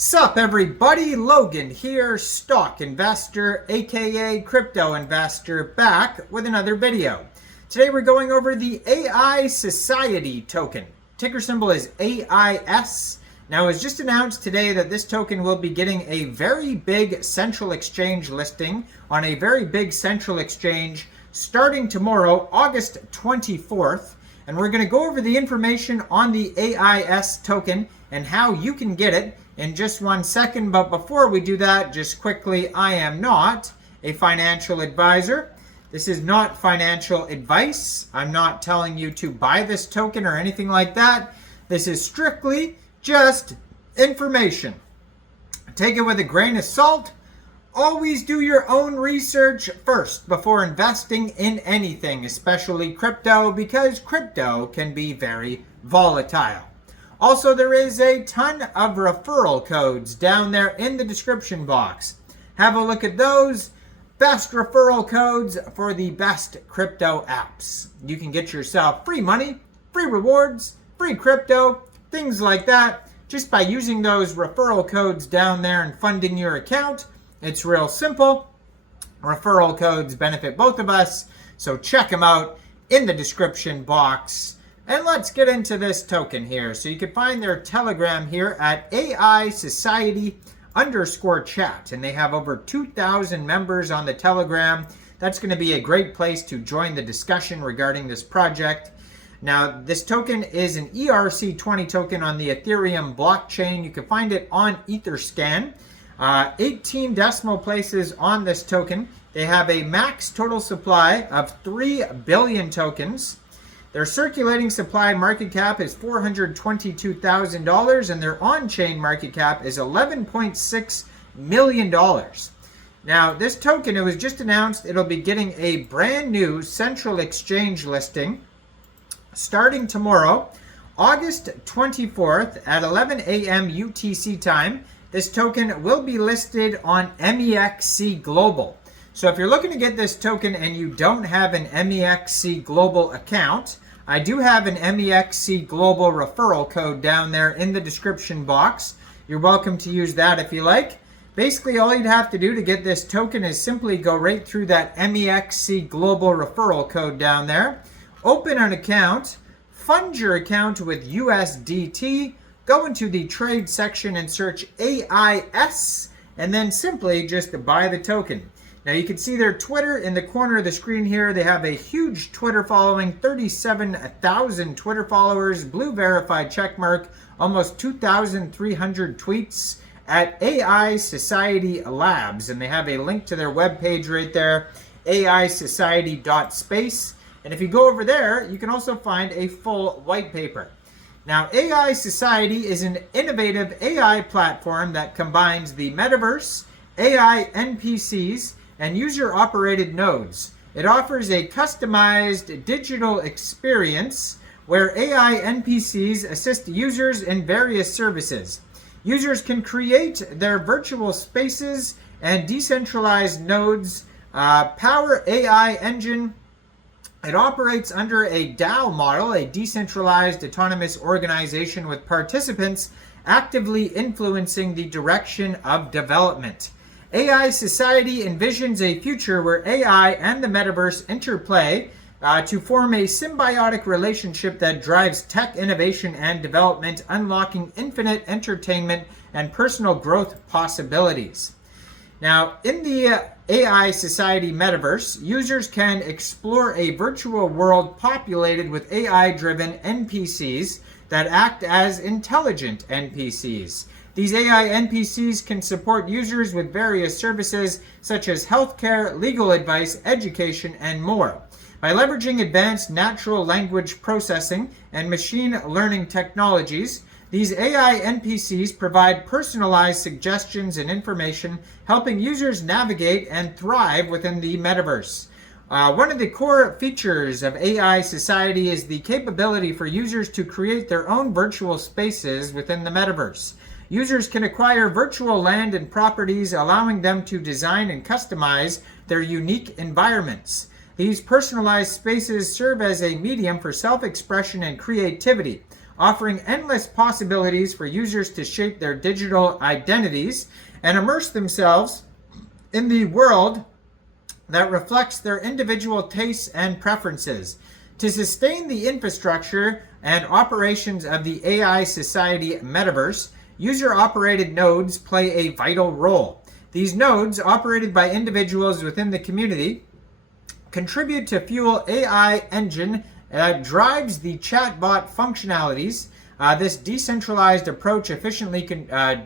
Sup everybody, Logan here, stock investor aka crypto investor, back with another video. Today we're going over the AISociety token. Ticker symbol is AIS. Now it was just announced today that this token will be getting a very big central exchange listing on a very big central exchange starting tomorrow, August 24th. And we're going to go over the information on the AIS token and how you can get it in just 1 second. But before we do that, just quickly, I am not a financial advisor. This is not financial advice. I'm not telling you to buy this token or anything like that. This is strictly just information. Take it with a grain of salt. Always do your own research first before investing in anything, especially crypto, because crypto can be very volatile. Also, there is a ton of referral codes down there in the description box. Have a look at those. Best referral codes for the best crypto apps. You can get yourself free money, free rewards, free crypto, things like that, just by using those referral codes down there and funding your account. It's real simple. Referral codes benefit both of us, so check them out in the description box. And let's get into this token here. So you can find their Telegram here at AISociety_chat. And they have over 2,000 members on the Telegram. That's going to be a great place to join the discussion regarding this project. Now, this token is an ERC20 token on the Ethereum blockchain. You can find it on Etherscan. 18 decimal places on this token. They have a max total supply of 3 billion tokens. Their circulating supply market cap is $422,000, and their on-chain market cap is $11.6 million. Now, this token, it was just announced it'll be getting a brand new central exchange listing starting tomorrow, August 24th at 11 a.m. UTC time. This token will be listed on MEXC Global. So if you're looking to get this token and you don't have an MEXC Global account, I do have an MEXC Global referral code down there in the description box. You're welcome to use that if you like. Basically, all you'd have to do to get this token is simply go right through that MEXC Global referral code down there, open an account, fund your account with USDT, go into the trade section and search AIS, and then simply just buy the token. Now you can see their Twitter in the corner of the screen here. They have a huge Twitter following, 37,000 Twitter followers, blue verified checkmark, almost 2,300 tweets at AISociety Labs. And they have a link to their webpage right there, AISociety.space. And if you go over there, you can also find a full white paper. Now, AISociety is an innovative AI platform that combines the metaverse, AI NPCs, and user-operated nodes. It offers a customized digital experience where AI NPCs assist users in various services. Users can create their virtual spaces and decentralized nodes, power AI engine. It operates under a DAO model, a decentralized autonomous organization with participants actively influencing the direction of development. AISociety envisions a future where AI and the metaverse interplay to form a symbiotic relationship that drives tech innovation and development, unlocking infinite entertainment and personal growth possibilities. Now, in the AISociety metaverse, users can explore a virtual world populated with AI-driven NPCs that act as intelligent NPCs. These AI NPCs can support users with various services such as healthcare, legal advice, education, and more. By leveraging advanced natural language processing and machine learning technologies, these AI NPCs provide personalized suggestions and information, helping users navigate and thrive within the metaverse. One of the core features of AISociety is the capability for users to create their own virtual spaces within the metaverse. Users can acquire virtual land and properties, allowing them to design and customize their unique environments. These personalized spaces serve as a medium for self-expression and creativity, offering endless possibilities for users to shape their digital identities and immerse themselves in the world that reflects their individual tastes and preferences. To sustain the infrastructure and operations of the AISociety metaverse, user-operated nodes play a vital role. These nodes, operated by individuals within the community, contribute to fuel AI engine that drives the chatbot functionalities. This decentralized approach efficiently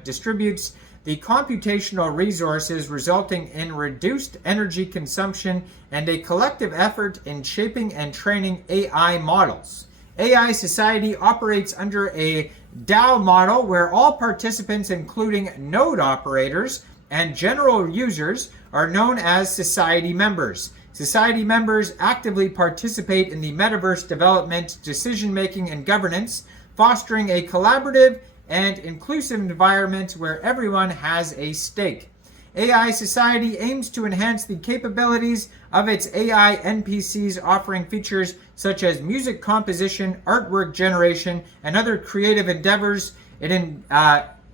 distributes the computational resources, resulting in reduced energy consumption and a collective effort in shaping and training AI models. AISociety operates under a DAO model where all participants, including node operators and general users, are known as society members. Society members actively participate in the metaverse development, decision-making, and governance, fostering a collaborative and inclusive environment where everyone has a stake. AISociety aims to enhance the capabilities of its AI NPCs, offering features such as music composition, artwork generation, and other creative endeavors. It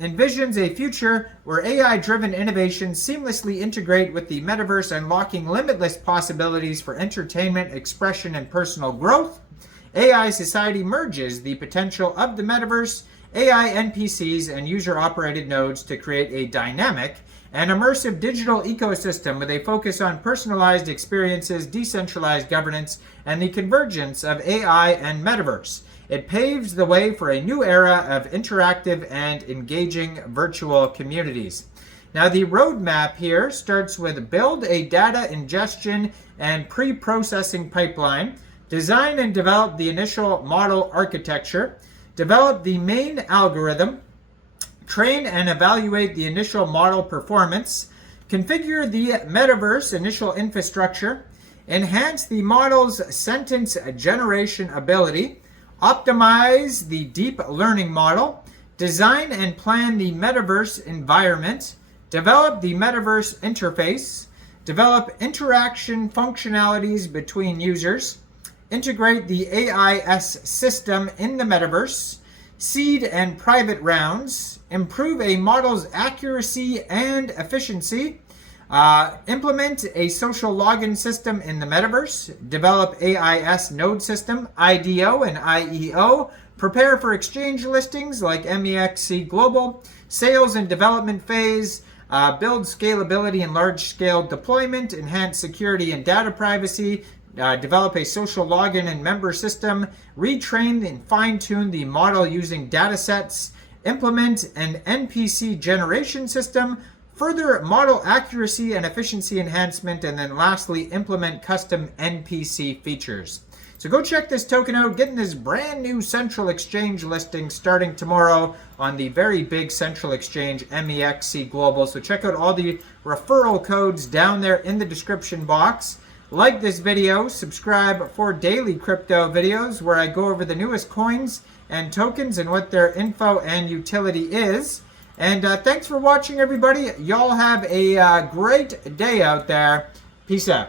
envisions a future where AI-driven innovations seamlessly integrate with the metaverse, unlocking limitless possibilities for entertainment, expression, and personal growth. AISociety merges the potential of the metaverse, AI NPCs, and user-operated nodes to create a dynamic and immersive digital ecosystem with a focus on personalized experiences, decentralized governance, and the convergence of AI and metaverse. It paves the way for a new era of interactive and engaging virtual communities. Now, the roadmap here starts with build a data ingestion and pre-processing pipeline, design and develop the initial model architecture, develop the main algorithm, train and evaluate the initial model performance, configure the metaverse initial infrastructure, enhance the model's sentence generation ability, optimize the deep learning model, design and plan the metaverse environment, develop the metaverse interface, develop interaction functionalities between users, integrate the AIS system in the metaverse, seed and private rounds, improve a model's accuracy and efficiency, implement a social login system in the metaverse, develop AIS node system, IDO and IEO, prepare for exchange listings like MEXC Global, sales and development phase, build scalability and large-scale deployment, enhance security and data privacy, develop a social login and member system, retrain and fine-tune the model using datasets, implement an NPC generation system, further model accuracy and efficiency enhancement, and then lastly, implement custom NPC features. So go check this token out, getting this brand new central exchange listing starting tomorrow on the very big central exchange, MEXC Global. So check out all the referral codes down there in the description box. Like this video, subscribe for daily crypto videos where I go over the newest coins and tokens and what their info and utility is. And thanks for watching, everybody. Y'all have a great day out there. Peace out.